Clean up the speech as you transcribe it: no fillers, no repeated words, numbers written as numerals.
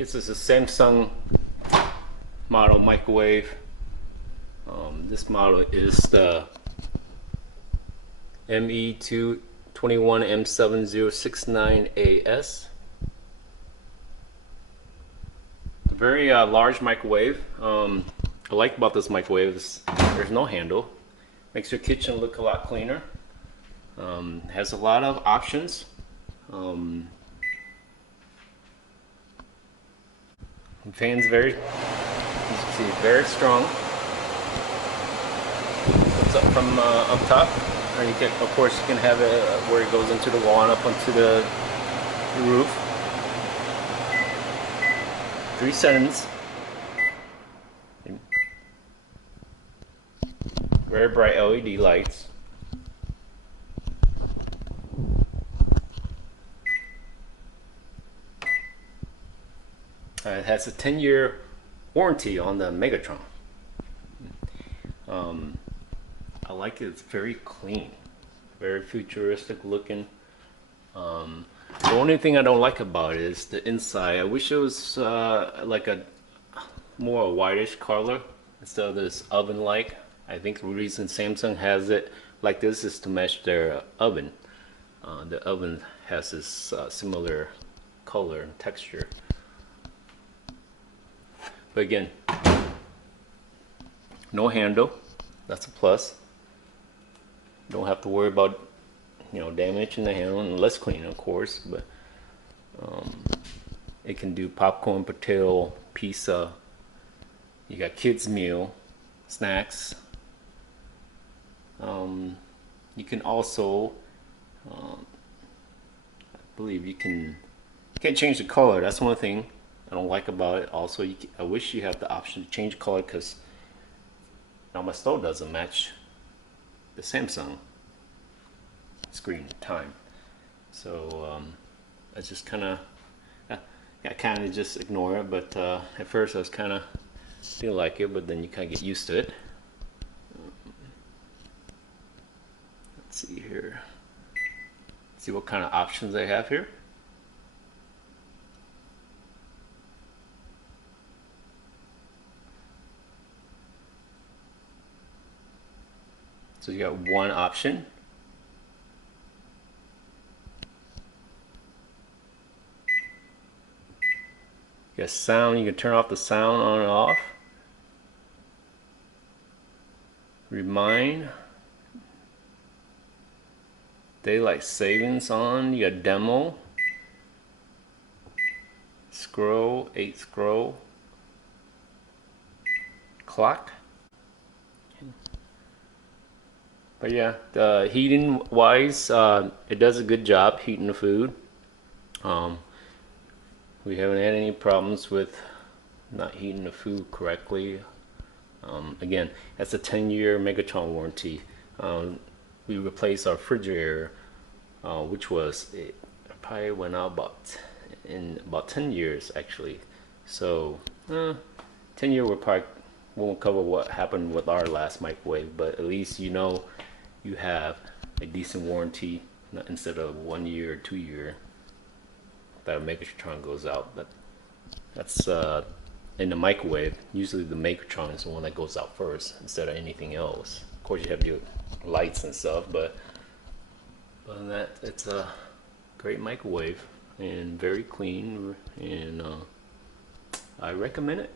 This is a Samsung model microwave. This model is the ME21M706BAS. Very large microwave. I like about this microwave is there's no handle. Makes your kitchen look a lot cleaner. Has a lot of options. The fan's very, as you can see, very strong. Comes up from up top, or you can, of course, you can have it where it goes into the wall and up onto the roof. 3 settings. Very bright LED lights. It has a 10-year warranty on the Megatron. I like it. It's very clean, very futuristic looking. The only thing I don't like about it is the inside. I wish it was like a more whitish color instead of this oven-like. I think the reason Samsung has it like this is to match their oven. The oven has this similar color and texture. But again, no handle. That's a plus. Don't have to worry about, damaging the handle, and less clean, of course. But it can do popcorn, potato, pizza. You got kids meal, snacks. You can also, I believe you can't change the color. That's one thing I don't like about it. Also, I wish you have the option to change color, because now my stove doesn't match the Samsung screen time. So I just kind of just ignore it. But at first I was kind of didn't like it, but then you kind of get used to it. Let's see here. See what kind of options they have here. So you got one option. You got sound. You can turn off the sound on and off. Remind. Daylight savings on. You got demo. Scroll. 8 scroll. Clock. But yeah, the heating wise, it does a good job heating the food. We haven't had any problems with not heating the food correctly. Again, that's a 10-year Megatron warranty. We replaced our refrigerator, which was, it probably went out in about 10 years actually. So 10 years won't cover what happened with our last microwave, but at least you have a decent warranty instead of 1 year or 2 year that a Megatron goes out. But that's in the microwave. Usually the Megatron is the one that goes out first instead of anything else. Of course, you have your lights and stuff, but other than that, it's a great microwave and very clean, and I recommend it.